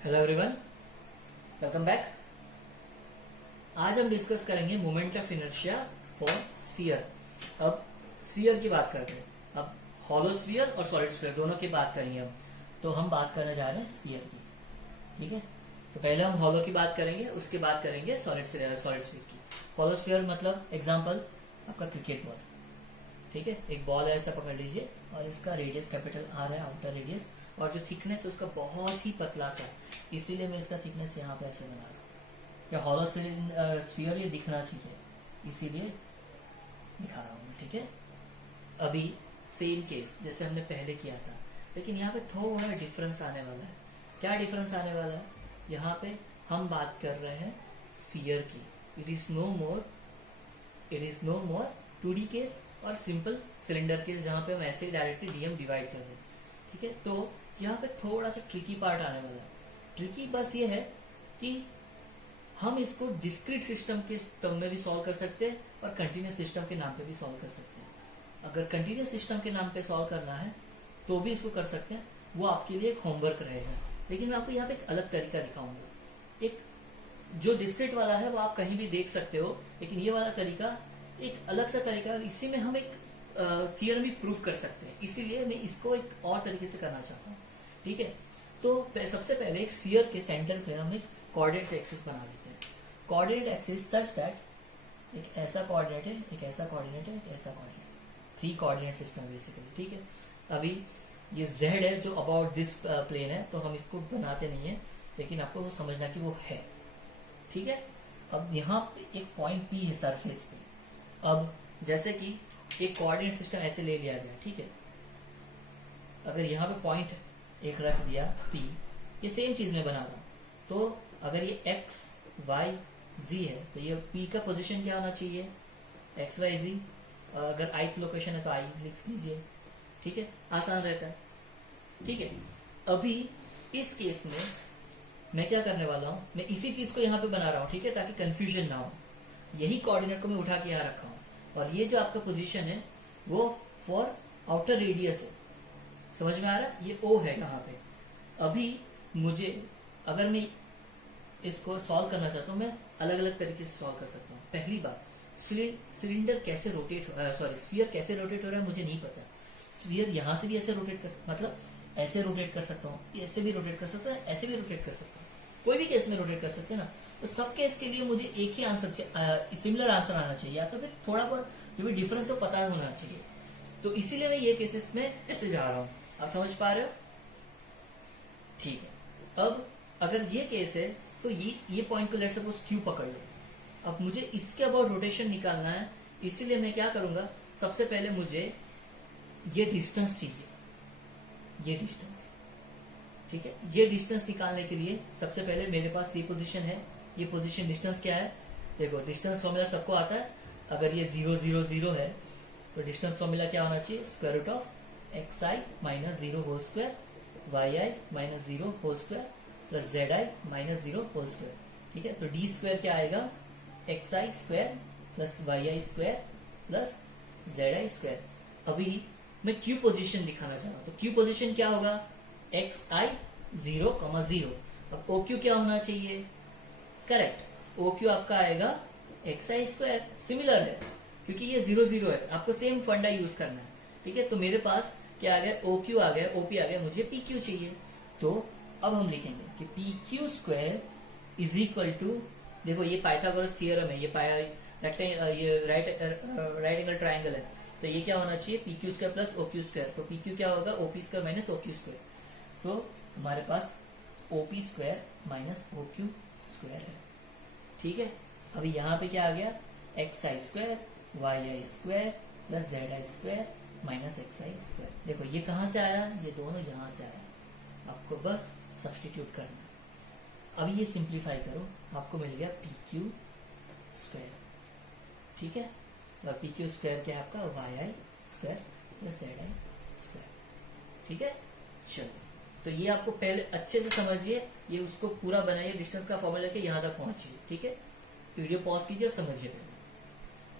Hello everyone, welcome back. आज हम discuss करेंगे moment of inertia for sphere. अब स्फीयर की बात करते हैं। अब हॉलो स्फीयर और सॉलिड स्फीयर दोनों की बात करेंगे हम। तो हम बात करने जा रहे हैं स्फीयर की, ठीक है। तो पहले हम हॉलो की बात करेंगे, उसके बाद करेंगे सॉलिड स्फीयर की। हॉलो स्फीयर मतलब एग्जाम्पल आपका क्रिकेट बॉल, ठीक है। एक बॉल है, ऐसा पकड़ लीजिए और इसका रेडियस कैपिटल आर है, आउटर रेडियस, और जो थिकनेस उसका बहुत ही पतला सा है, इसीलिए मैं इसका थिकनेस यहाँ पे ऐसे बना रहा हूँ। या हॉलो स्फीयर ये दिखना चाहिए, इसीलिए दिखा रहा हूँ मैं, ठीक है। अभी सेम केस जैसे हमने पहले किया था, लेकिन यहाँ पे थोड़ा डिफरेंस आने वाला है। क्या डिफरेंस आने वाला है? यहाँ पे हम बात कर रहे हैं स्फीयर की। It is no more 2D case और सिंपल सिलेंडर केस, जहाँ पे हम ऐसे डायरेक्टली डीएम डिवाइड कर रहे हैं, ठीक है। तो यहाँ पे थोड़ा सा ट्रिकी पार्ट आने वाला है। ट्रिकी बस ये है कि हम इसको डिस्क्रीट सिस्टम के टर्म में भी सॉल्व कर सकते हैं और कंटिन्यूस सिस्टम के नाम पे भी सॉल्व कर सकते हैं। अगर कंटिन्यूस सिस्टम के नाम पे सॉल्व करना है तो भी इसको कर सकते हैं, वो आपके लिए एक होमवर्क रहेगा। लेकिन मैं आपको यहाँ पे एक अलग तरीका दिखाऊंगा। एक जो डिस्क्रीट वाला है वो आप कहीं भी देख सकते हो, लेकिन ये वाला तरीका एक अलग सा तरीका, इसी में हम एक थियरम भी प्रूव कर सकते हैं। इसीलिए मैं इसको एक और तरीके से करना चाहता हूँ, ठीक है। तो सबसे पहले एक स्फीयर के सेंटर पे हम एक कोऑर्डिनेट एक्सिस बना लेते हैं। कोऑर्डिनेट एक्सिस सच दैट एक ऐसा कोऑर्डिनेट है, एक ऐसा कोऑर्डिनेट है, एक ऐसा कोऑर्डिनेट, 3 कोऑर्डिनेट सिस्टम बेसिकली, ठीक है। अभी ये z है जो अबाउट दिस प्लेन है, तो हम इसको बनाते नहीं है, लेकिन आपको वो समझना कि वो है, ठीक है। अब यहाँ पे एक पॉइंट P है सरफेस पे। अब जैसे कि एक कोऑर्डिनेट सिस्टम ऐसे ले लिया गया, ठीक है। अगर यहाँ पे पॉइंट एक रख दिया P, ये सेम चीज में बना रहा हूं, तो अगर ये x y z है तो ये P का पोजीशन क्या होना चाहिए? x y z। अगर ith लोकेशन है तो I लिख लीजिए, ठीक है, आसान रहता है, ठीक है। अभी इस केस में मैं क्या करने वाला हूं, मैं इसी चीज को यहाँ पे बना रहा हूँ, ठीक है, ताकि कंफ्यूजन ना हो। यही कोऑर्डिनेट को मैं उठा के यहाँ रखा हूँ, और ये जो आपका पोजीशन है वो फॉर आउटर रेडियस है। समझ में आ रहा है? ये O है यहाँ पे। अभी मुझे अगर मैं इसको सॉल्व करना चाहता हूँ, मैं अलग अलग तरीके से सॉल्व कर सकता हूँ। पहली बात, सिलेंडर कैसे रोटेट स्फीयर कैसे रोटेट हो रहा है मुझे नहीं पता। स्फीयर यहाँ से भी ऐसे रोटेट कर, मतलब ऐसे रोटेट कर सकता हूँ, ऐसे भी रोटेट कर सकता हूँ, ऐसे भी रोटेट कर सकता हूँ, कोई भी केस में रोटेट कर सकते हैं ना। तो सब केस के लिए मुझे एक ही आंसर चाहिए, सिमिलर आंसर आना चाहिए, या तो फिर थोड़ा बहुत जो भी डिफरेंस है पता होना चाहिए। तो इसीलिए मैं ये केसेस में ऐसे जा रहा हूँ। आप समझ पा रहे हो? ठीक है। अब अगर ये केस है तो ये पॉइंट को लेट सपोज Q पकड़ लो। अब मुझे इसके अबाउट रोटेशन निकालना है, इसीलिए मैं क्या करूंगा, सबसे पहले मुझे ये डिस्टेंस चाहिए, ये डिस्टेंस, ठीक है। ये डिस्टेंस निकालने के लिए सबसे पहले मेरे पास ये पोजीशन है। ये पोजीशन डिस्टेंस क्या है? देखो, डिस्टेंस फॉर्मूला सबको आता है। अगर ये 0 0 0 है तो डिस्टेंस फॉर्मूला क्या होना चाहिए? Square root of xi minus 0 whole square, yi minus 0 whole square, plus zi minus 0 whole square, ठीक है। तो डी स्क्वायर क्या आएगा? xi square plus yi square plus zi square. अभी मैं Q पोजीशन दिखाना चाह रहा हूं, तो Q पोजीशन क्या होगा? xi 0, 0। अब OQ क्या होना चाहिए? करेक्ट, OQ आपका आएगा xi स्क्वायर। सिमिलर है क्योंकि ये 0 0 है, आपको सेम फंडा यूज करना है, ठीक है। तो मेरे पास क्या आ गया? OQ आ गया, OP आ गया, मुझे PQ चाहिए। तो अब हम लिखेंगे कि PQ square is equal to, देखो ये पाइथागोरस थ्योरम है, ये राइट एंगल ट्राइंगल है, तो ये क्या होना चाहिए? PQ square plus OQ square. तो PQ क्या होगा? OP square minus OQ square. So हमारे पास OP square minus OQ square है, ठीक है। अभी यहाँ पे क्या आ गया? xi square yi square plus zi square minus xi square. देखो ये कहाँ से आया? ये दोनों यहाँ से आया, आपको बस सब्सटीट्यूट करना है। अब ये सिंप्लीफाई करो, आपको मिल गया PQ स्क्वायर, ठीक है। और PQ स्क्वायर क्या है आपका? yi square plus zi square, ठीक है। चलो, तो ये आपको पहले अच्छे से समझिए, ये उसको पूरा बनाइए, डिस्टेंस का फॉर्मूला लेके यहाँ तक पहुंचिए, ठीक है। वीडियो पॉज कीजिए और समझिए पहले,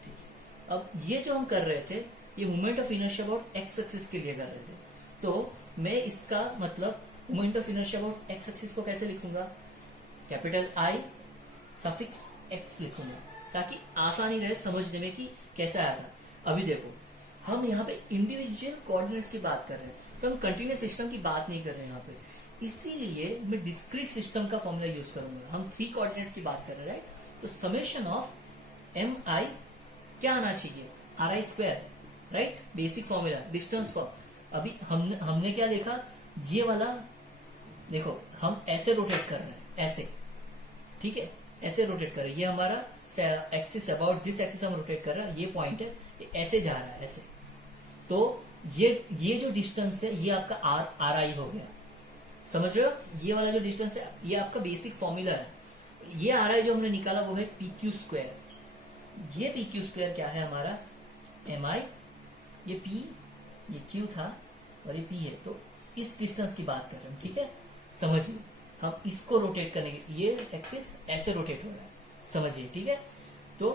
ठीक है। अब ये जो हम कर रहे थे, ये moment of inertia about x axis के लिए कर रहे थे, तो मैं इसका मतलब moment of inertia about x axis को कैसे लिखूंगा, कैपिटल आई सफिक्स एक्स लिखूंगा ताकि आसानी रहे समझने में कि कैसे आया था। अभी देखो हम यहाँ पे इंडिविजुअल कोऑर्डिनेट्स की बात कर रहे हैं, तो हम कंटिन्यूस सिस्टम की बात नहीं कर रहे हैं यहाँ पे, इसीलिए मैं डिस्क्रीट सिस्टम का फॉर्मूला यूज करूंगा। हम 3 कोऑर्डिनेट्स की बात कर रहे हैं, राइट। तो समेशन ऑफ एम आई क्या आना चाहिए, are I square, right, basic formula distance form. अभी हमने क्या देखा, ये वाला देखो हम ऐसे रोटेट कर रहे हैं, ऐसे, ठीक है, ऐसे रोटेट कर रहे हैं, ये हमारा एक्सिस अबाउट दिस एक्सिस हम रोटेट कर रहे हैं, ये पॉइंट है, ये ऐसे जा रहा है ऐसे। तो ये जो डिस्टेंस है ये आपका आर आई हो गया, समझ रहे हो। ये वाला जो डिस्टेंस है ये आपका बेसिक फॉर्मूला है। ये आर आई जो हमने निकाला वो है पी क्यू स्क्वायर। ये पी क्यू स्क्वायर क्या है हमारा, एम आई, ये पी, ये क्यू था और ये पी है। तो इस डिस्टेंस की बात कर रहे हैं, ठीक है, समझिए। हम इसको रोटेट करेंगे, ये एक्सिस ऐसे रोटेट हो रहा है, समझिए, ठीक है। तो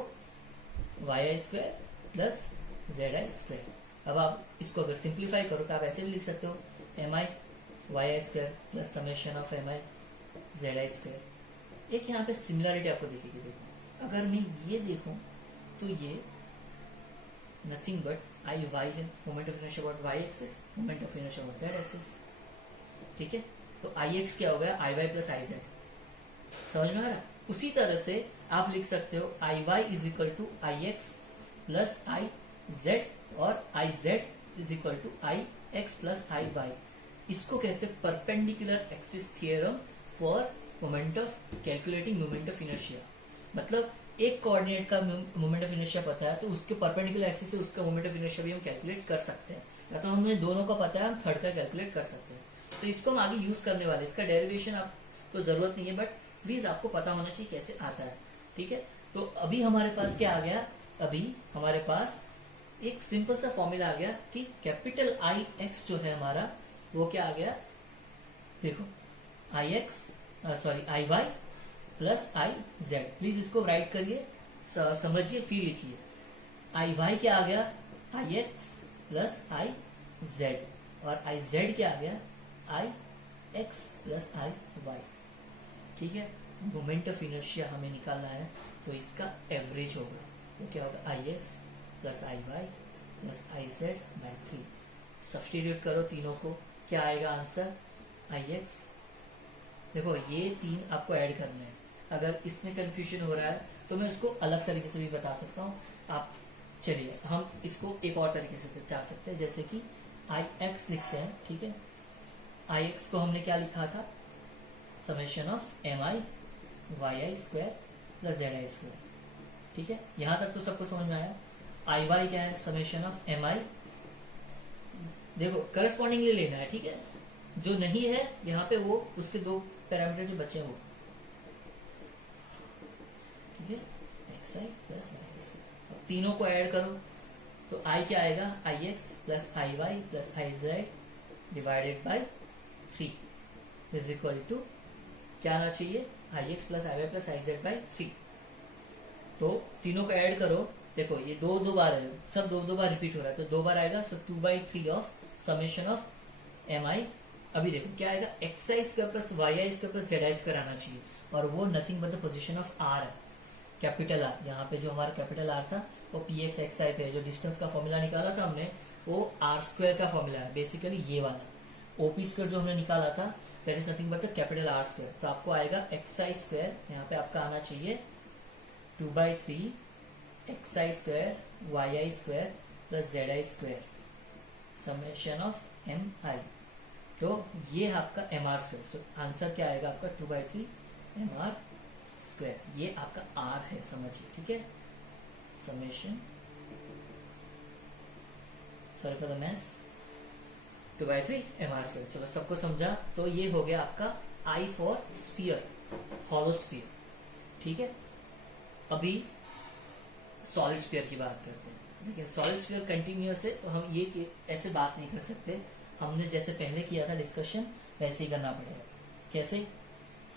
Y I square plus Z I square. अब आप इसको अगर सिंप्लीफाई करो तो आप ऐसे भी लिख सकते हो, M I Y I square plus summation of M I Z I square. एक यहाँ पे सिमिलरिटी आपको दिखेगी, देखो अगर मैं ये देखूं तो ये नथिंग बट आई वाई है, moment of inertia about Y axis, moment of inertia about Z axis, ठीक है। तो आई एक्स क्या हो गया, I Y plus I Z, समझ में आ रहा। उसी तरह से आप लिख सकते हो I Y is equal to I X plus I Z और I Z is equal to I X plus I Y. इसको कहते हैं perpendicular axis theorem for moment of calculating moment of inertia. मतलब एक कोऑर्डिनेट का moment of inertia पता है तो उसके परपेंडिकुलर एक्सिस से उसका मोमेंट ऑफ इनर्शिया भी हम कैलकुलेट कर सकते हैं, या तो हमें दोनों का पता है हम थर्ड का कैलकुलेट कर सकते हैं। तो इसको हम आगे यूज करने वाले, इसका डेरिवेशन आपको जरूरत नहीं है, बट प्लीज आपको पता होना चाहिए कैसे आता है, ठीक है। तो अभी हमारे पास क्या आ गया, अभी हमारे पास एक सिंपल सा फॉर्मूला आ गया कि कैपिटल आई एक्स जो है हमारा वो क्या आ गया, देखो I X sorry I Y plus I Z. Please इसको राइट करिए, समझिए, फिर लिखिए। आई वाई क्या आ गया, I X plus I Z, और आई जेड क्या आ गया, I X plus I Y, ठीक है। मोमेंट ऑफ इनर्शिया हमें निकालना है तो इसका एवरेज होगा, तो क्या होगा, I X plus I Y plus I Z by 3। Substitute करो तीनों को, क्या आएगा आंसर, आई एक्स, देखो ये 3 आपको ऐड करना है। अगर इसमें कंफ्यूजन हो रहा है तो मैं इसको अलग तरीके से भी बता सकता हूँ। आप चलिए हम इसको एक और तरीके से जा सकते हैं, जैसे कि आई एक्स लिखते हैं, ठीक है। आई एक्स को हमने क्या लिखा था, summation of M I Y I square plus Z I square, ठीक है। यहां तक तो सबको समझ में आया। आई वाई क्या है, समेशन ऑफ एम आई, देखो करस्पॉन्डिंगली लेना है, ठीक है। जो नहीं है यहाँ पे वो उसके 2 पैरामीटर जो बचे हैं वो, ठीक है, X I plus Y square. अब तीनों को ऐड करो तो आई क्या आएगा, I X plus I Y plus I Z divided by 3 is equal to क्या आना चाहिए, I X plus I Y plus I Z by 3। तो तीनों को ऐड करो, देखो ये 2 बार है, सब 2 बार रिपीट हो रहा है, तो 2 बार आएगा, so 2/3 of summation of M I. अभी देखो क्या आएगा, X I square plus Y I square plus Z I square आना चाहिए, और वो nothing but the position of R है, कैपिटल आर। यहाँ पे जो हमारा कैपिटल आर था वो पी एक्स एक्स आई पे, जो डिस्टेंस का फॉर्मूला निकाला था हमने वो आर स्क्वायर का फॉर्मूला है, बेसिकली ये वाला। ओपी स्क्वायर जो हमने निकाला था that is nothing but the capital R square. तो आपको आएगा एक्स आई स्क्वायर, यहाँ पे आपका आना चाहिए 2/3 X I square Y I square plus Z I square summation of M I. तो ये आपका एम आर स्क्वायर, तो आंसर क्या आएगा आपका 2/3 एम आर स्क्वायर, ये आपका आर है, समझिए, ठीक है। Summation, sorry for the maths, 2/3 M R square. चलो सबको समझा। तो ये हो गया आपका I for sphere, hollow sphere, ठीक है। अभी सॉलिड स्फीयर की बात करते हैं। देखिए सॉलिड स्फीयर कंटिन्यूअस है तो हम ये ऐसे बात नहीं कर सकते, हमने जैसे पहले किया था डिस्कशन वैसे ही करना पड़ेगा। कैसे,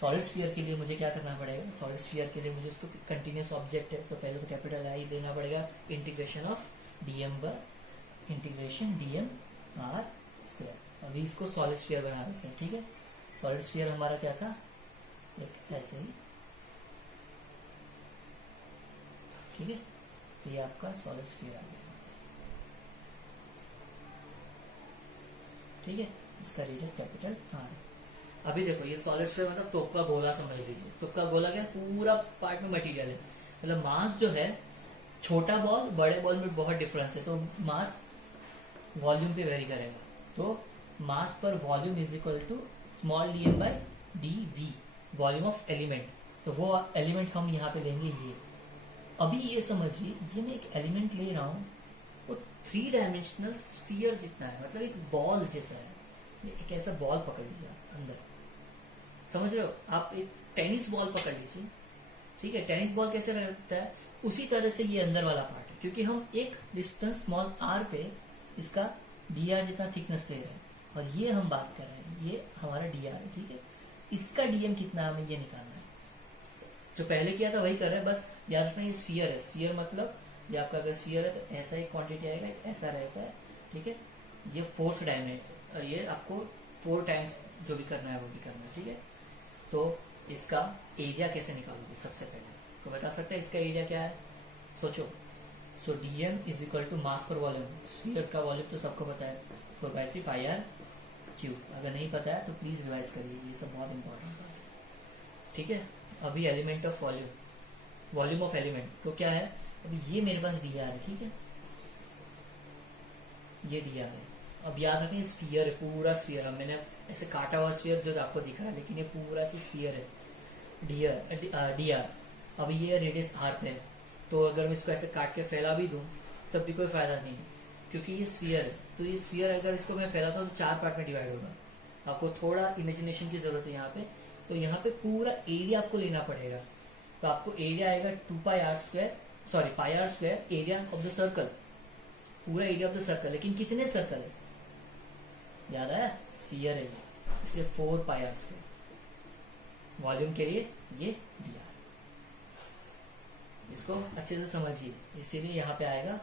सॉलिड स्फीयर के लिए मुझे क्या करना पड़ेगा, सॉलिड स्फीयर के लिए मुझे उसको कंटिन्यूअस ऑब्जेक्ट है तो पहले तो कैपिटल आई देना पड़ेगा, integration of DM by integration DM R square. अभी इसको सॉलिड स्फीयर बना देते हैं, ठीक है। सॉलिड स्फीयर हमारा क्या था, एक ऐसे ही, ठीक है। तो ये आपका सॉलिड स्फीयर आ गया, ठीक है। इसका रेडियस कैपिटल आर। अभी देखो ये सॉलिड स्फीयर मतलब टोप का गोला समझ लीजिए। टोप का गोला क्या, पूरा पार्ट में मटेरियल है, मतलब मास जो है, छोटा बॉल बड़े बॉल में बहुत डिफरेंस है, तो मास वॉल्यूम पे वेरी करेगा। तो मास पर volume is equal to small D M by D V, volume of element. तो वो एलिमेंट हम यहाँ पे लेंगे ये। अभी ये समझिए, ये मैं एक एलिमेंट ले रहा हूँ, वो 3 डायमेंशनल स्फीयर जितना है, मतलब एक बॉल जैसा है। एक ऐसा बॉल पकड़ लीजिए अंदर, समझ रहे हो आप, एक टेनिस बॉल पकड़ लीजिए, ठीक है। टेनिस बॉल कैसे रहता है, उसी तरह से ये अंदर वाला पार्ट है, क्योंकि हम एक डिस्टेंस स्मॉल आर पे इसका डी आर जितना थिकनेस ले रहे हैं, और ये हम बात कर रहे हैं, ये हमारा डी आर है, ठीक है। इसका डीएम कितना है हमें ये निकालना है। जो पहले किया था वही कर रहे हैं, बस याद रखना ये स्फीयर है। स्फीयर मतलब ये आपका अगर स्फीयर है तो ऐसा ही क्वांटिटी आएगा, ऐसा रहता है, ठीक है। ये 4th डायमेंशन, ये आपको 4 टाइम्स जो भी करना है वो भी करना है, ठीक है। तो इसका एरिया कैसे निकालोगे, सबसे पहले तो बता सकते हैं इसका एरिया क्या है, सोचो। So DM is equal to mass पर वॉल्यूम, स्फीयर का वॉल्यूम तो सबको पता है, 4/3 पाई आर क्यूब। अगर नहीं पता है तो प्लीज रिवाइज करिए, ये सब बहुत इंपॉर्टेंट है, ठीक है। अभी element of volume, volume of element तो क्या है, अभी ये मेरे पास डी आर है, ठीक है, ये डी आर है। अब याद रखिए स्फीयर है, पूरा स्फीयर है, मैंने ऐसे काटा हुआ स्फीयर जो आपको दिख रहा है, लेकिन ये पूरा से स्फीयर है, डी आर। अब ये रेडियस आर पे है, तो अगर मैं इसको ऐसे काट के फैला भी दूं तब भी कोई फायदा नहीं है, क्योंकि ये स्फीयर है। तो ये स्फीयर अगर इसको मैं फैलाता हूँ तो 4 पार्ट में डिवाइड होगा। आपको थोड़ा इमेजिनेशन की जरूरत है यहाँ पे। तो यहाँ पे पूरा एरिया आपको लेना पड़ेगा, तो आपको एरिया आएगा 2 pi R square, sorry pi R square area of the circle, पूरा एरिया ऑफ द सर्कल। लेकिन कितने सर्कल है, याद आया, स्फीयर है इसलिए 4 पाई आर स्क्वायर। वॉल्यूम के लिए ये डी आर, इसको अच्छे से समझिए, इसीलिए यहाँ पे आएगा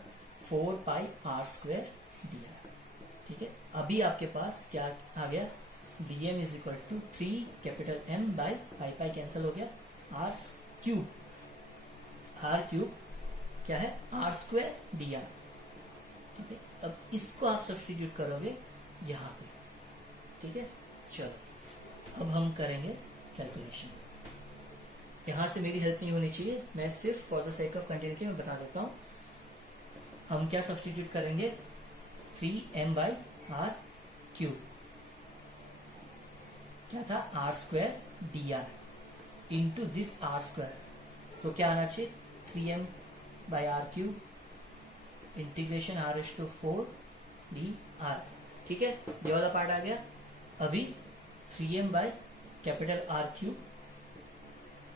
4 pi R square D R, ठीक है। अभी आपके पास क्या आ गया, dm is equal to 3 capital M by pi pi cancel हो गया, आर क्यूब क्या है, आर स्क्वायर डी आर, ठीक है। अब इसको आप सब्स्टिट्यूट करोगे यहाँ पे, ठीक है। चलो अब हम करेंगे कैलकुलेशन। यहां से मेरी हेल्प नहीं होनी चाहिए, मैं सिर्फ for the sake of continuity में बता देता हूं। हम क्या सब्स्टिट्यूट करेंगे, 3m बाई आर क्यूब, क्या था, R square D R into this R square, तो क्या आना चाहिए 3m by R cube integration r is to 4 D R, ठीक है। ये वाला पार्ट आ गया। अभी 3m by capital R cube,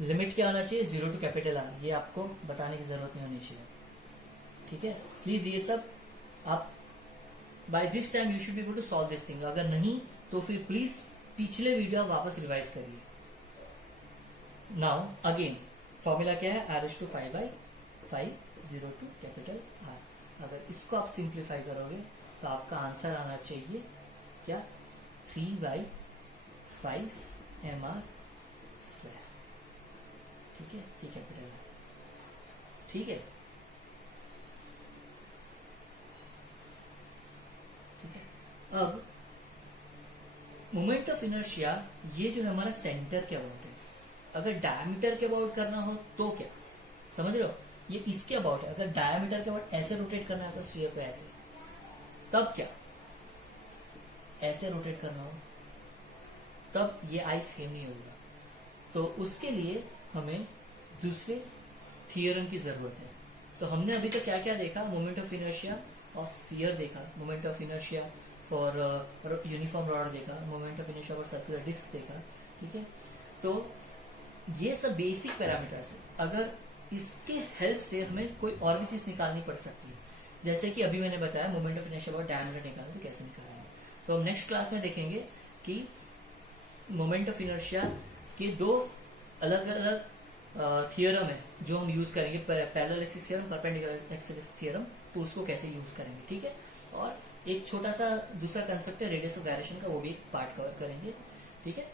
limit क्या होना चाहिए, 0 टू कैपिटल आर, ये आपको बताने की जरूरत नहीं होनी चाहिए, ठीक है। प्लीज ये सब आप by this time you should be able to solve this thing. अगर नहीं तो फिर प्लीज पिछले वीडियो आप वापस रिवाइज करिए। नाउ अगेन फॉर्मूला क्या है, r is to 5 by 5 0 to capital R. अगर इसको आप सिंप्लीफाई करोगे तो आपका आंसर आना चाहिए क्या, 3 बाई 5 एम आर स्क्वायर, ठीक है। ये कैपिटल है, ठीक है, ठीक है। अब मोमेंट ऑफ इनर्शिया, ये जो है हमारा सेंटर के अबाउट है। अगर डायमीटर के अबाउट करना हो तो क्या, समझ रहे हो, ये इसके अबाउट है। अगर डायमीटर के अबाउट ऐसे रोटेट करना है तो स्फीयर को ऐसे, तब क्या, ऐसे रोटेट करना हो तब ये आई सेम नहीं होगा। तो उसके लिए हमें दूसरे थियरम की जरूरत है। तो हमने अभी तक क्या क्या देखा, moment of inertia of sphere देखा, moment of inertia for uniform rod देखा, moment of inertia for circular disc देखा, ठीक है। तो ये सब बेसिक पैरामीटर्स है। अगर इसके हेल्प से हमें कोई और भी चीज निकालनी पड़ सकती है, जैसे कि अभी मैंने बताया moment of inertia for diameter निकालना, तो कैसे निकालना है। तो हम नेक्स्ट क्लास में देखेंगे कि मोमेंट ऑफ इनर्शिया के 2 अलग अलग थियरम है जो हम यूज करेंगे, parallel axis theorem, perpendicular axis theorem, तो उसको कैसे यूज करेंगे, ठीक है। और एक छोटा सा दूसरा कंसेप्ट है रेडियस ऑफ गायरेशन का, वो भी एक पार्ट कवर करेंगे, ठीक है।